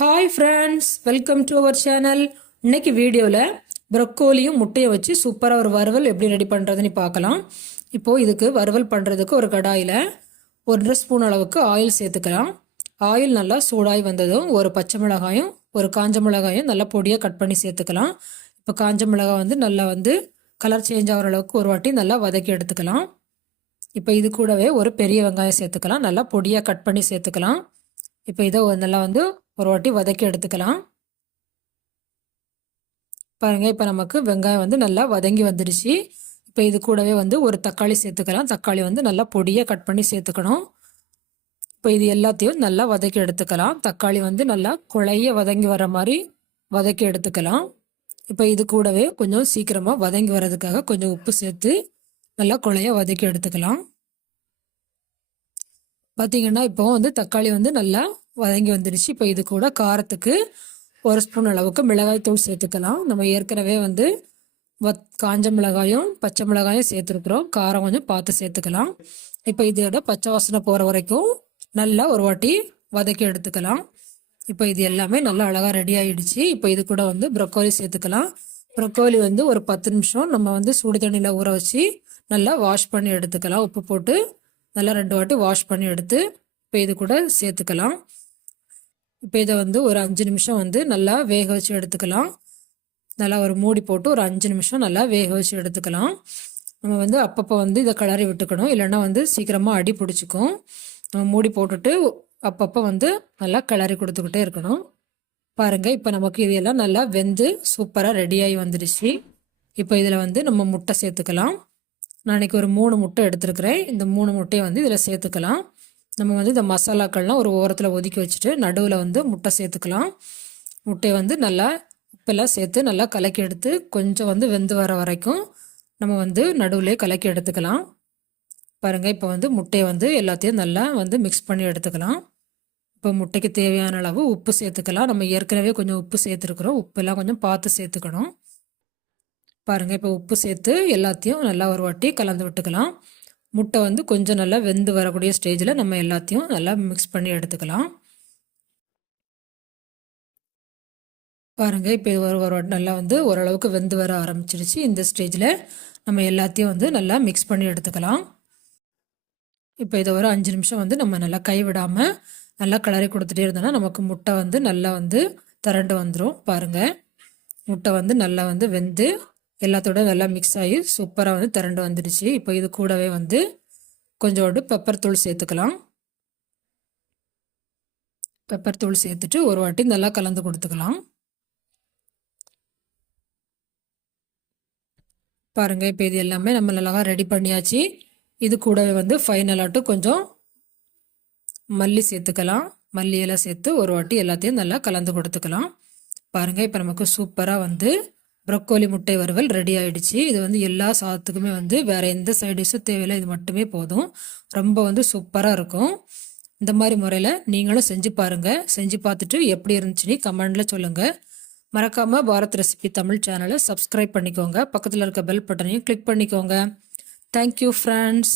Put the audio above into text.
Hi friends, welcome to our channel. இன்னைக்கு வீடியோவில் ப்ரொக்கோலியும் முட்டையை வச்சு சூப்பராக ஒரு வறுவல் எப்படி ரெடி பண்ணுறதுன்னு பார்க்கலாம். இப்போது இதுக்கு வறுவல் பண்ணுறதுக்கு ஒரு கடாயில் 1.5 ஸ்பூன் அளவுக்கு ஆயில் சேர்த்துக்கலாம். ஆயில் நல்லா சூடாகி வந்ததும் ஒரு பச்சை மிளகாயும் ஒரு காஞ்ச மிளகாயும் நல்லா பொடியாக கட் பண்ணி சேர்த்துக்கலாம். இப்போ காஞ்ச மிளகாய் நல்லா கலர் சேஞ்ச் ஆகிற அளவுக்கு ஒரு வாட்டி நல்லா வதக்கி எடுத்துக்கலாம். இப்போ இது கூடவே ஒரு பெரிய வெங்காயம் சேர்த்துக்கலாம். நல்லா பொடியாக கட் பண்ணி சேர்த்துக்கலாம். இப்போ இதை நல்லா ஒரு வாட்டி வதக்கி எடுத்துக்கலாம். பாருங்கள், இப்போ நமக்கு வெங்காயம் நல்லா வதங்கி வந்துடுச்சு. இப்போ இது கூடவே ஒரு தக்காளி சேர்த்துக்கலாம். தக்காளி நல்லா பொடியாக கட் பண்ணி சேர்த்துக்கணும். இப்போ இது எல்லாத்தையும் நல்லா வதக்கி எடுத்துக்கலாம். தக்காளி நல்லா குழைய வதங்கி வர மாதிரி வதக்கி எடுத்துக்கலாம். இப்போ இது கூடவே கொஞ்சம் சீக்கிரமாக வதங்கி வர்றதுக்காக கொஞ்சம் உப்பு சேர்த்து நல்லா குழைய வதக்கி எடுத்துக்கலாம். பார்த்திங்கன்னா இப்போ தக்காளி நல்லா வதங்கி வந்துடுச்சு. இப்போ இது கூட காரத்துக்கு 1 ஸ்பூன் அளவுக்கு மிளகாய் தூள் சேர்த்துக்கலாம். நம்ம ஏற்கனவே காஞ்ச மிளகாயும் பச்சை மிளகாயும் சேர்த்துருக்குறோம். காரம் கொஞ்சம் பார்த்து சேர்த்துக்கலாம். இப்போ இதோட பச்சை வாசனை போகிற வரைக்கும் நல்லா ஒரு வாட்டி வதக்கி எடுத்துக்கலாம். இப்போ இது எல்லாமே நல்லா அழகாக ரெடி ஆகிடுச்சு. இப்போ இது கூட ப்ரொக்கோலி சேர்த்துக்கலாம். ப்ரொக்கோலி ஒரு 10 நிமிஷம் நம்ம சுடு தண்ணியில் ஊற வச்சு நல்லா வாஷ் பண்ணி எடுத்துக்கலாம். உப்பு போட்டு நல்லா 2 வாட்டி வாஷ் பண்ணி எடுத்து இப்போ இது கூட சேர்த்துக்கலாம். இப்போ இதை ஒரு 5 நிமிஷம் நல்லா வேக வச்சு எடுத்துக்கலாம். நல்லா ஒரு மூடி போட்டு ஒரு 5 நிமிஷம் நல்லா வேக வச்சு எடுத்துக்கலாம். நம்ம அப்பப்போ இதை கிளறி விட்டுக்கணும், இல்லைன்னா சீக்கிரமாக அடி பிடிச்சிக்கும். நம்ம மூடி போட்டுட்டு அப்பப்போ நல்லா கிளறி கொடுத்துக்கிட்டே இருக்கணும். பாருங்கள், இப்போ நமக்கு இதெல்லாம் நல்லா வெந்து சூப்பராக ரெடியாகி வந்துடுச்சு. இப்போ இதில் நம்ம முட்டை சேர்த்துக்கலாம். நான் இன்றைக்கி ஒரு 3 முட்டை எடுத்துருக்கிறேன். இந்த 3 முட்டையை இதில் சேர்த்துக்கலாம். நம்ம இந்த மசாலாக்கள்லாம் ஒரு ஓரத்தில் ஒதுக்கி வச்சுட்டு நடுவில் முட்டை சேர்த்துக்கலாம். முட்டையை நல்லா உப்பெல்லாம் சேர்த்து நல்லா கலக்கி எடுத்து கொஞ்சம் வெந்து வர வரைக்கும் நம்ம நடுவில் கலக்கி எடுத்துக்கலாம். பாருங்கள், இப்போ முட்டையை எல்லாத்தையும் நல்லா மிக்ஸ் பண்ணி எடுத்துக்கலாம். இப்போ முட்டைக்கு தேவையான அளவு உப்பு சேர்த்துக்கலாம். நம்ம ஏற்கனவே கொஞ்சம் உப்பு சேர்த்துருக்குறோம். உப்பெல்லாம் கொஞ்சம் பார்த்து சேர்த்துக்கணும். பாருங்கள், இப்போ உப்பு சேர்த்து எல்லாத்தையும் நல்லா ஒரு வாட்டி கலந்து விட்டுக்கலாம். முட்டை கொஞ்சம் நல்லா வெந்து வரக்கூடிய ஸ்டேஜில் நம்ம எல்லாத்தையும் நல்லா மிக்ஸ் பண்ணி எடுத்துக்கலாம். பாருங்கள், இப்போ ஒரு நல்லா ஓரளவுக்கு வெந்து வர ஆரம்பிச்சிருச்சு. இந்த ஸ்டேஜில் நம்ம எல்லாத்தையும் நல்லா மிக்ஸ் பண்ணி எடுத்துக்கலாம். இப்போ இதை ஒரு 5 நிமிஷம் நம்ம நல்லா கைவிடாமல் நல்லா கிளறி கொடுத்துட்டே இருந்தோம்னா நமக்கு முட்டை நல்லா திரண்டு வந்துடும். பாருங்கள், முட்டை நல்லா வெந்து எல்லாத்தோட நல்லா மிக்ஸ் ஆகி சூப்பராக திரண்டு வந்துடுச்சு. இப்போ இது கூடவே கொஞ்சோண்டு பெப்பர் தூள் சேர்த்துக்கலாம். பெப்பர் தூள் சேர்த்துட்டு ஒரு வாட்டி நல்லா கலந்து கொடுத்துக்கலாம். பாருங்கள், இப்போ இது எல்லாமே நம்ம நல்லா ரெடி பண்ணியாச்சு. இது கூடவே ஃபைனலாட்டு கொஞ்சம் மல்லி சேர்த்துக்கலாம். மல்லியெல்லாம் சேர்த்து ஒரு வாட்டி எல்லாத்தையும் நல்லா கலந்து கொடுத்துக்கலாம். பாருங்கள், இப்போ நமக்கு சூப்பராக ப்ரொக்கோலி முட்டை வறுவல் ரெடி ஆகிடுச்சு. இது எல்லா சாதத்துக்குமே வேறு எந்த சைட் டிஷ்ஷும் தேவையில்லை, இது மட்டுமே போதும். ரொம்ப சூப்பராக இருக்கும். இந்த மாதிரி முறையில் நீங்களும் செஞ்சு பாருங்கள். செஞ்சு பார்த்துட்டு எப்படி இருந்துச்சுன்னு கமெண்டில் சொல்லுங்கள். மறக்காமல் பாரத் ரெசிபி தமிழ் சேனலை சப்ஸ்கிரைப் பண்ணிக்கோங்க. பக்கத்தில் இருக்க பெல் பட்டனையும் கிளிக் பண்ணிக்கோங்க. Thank you friends.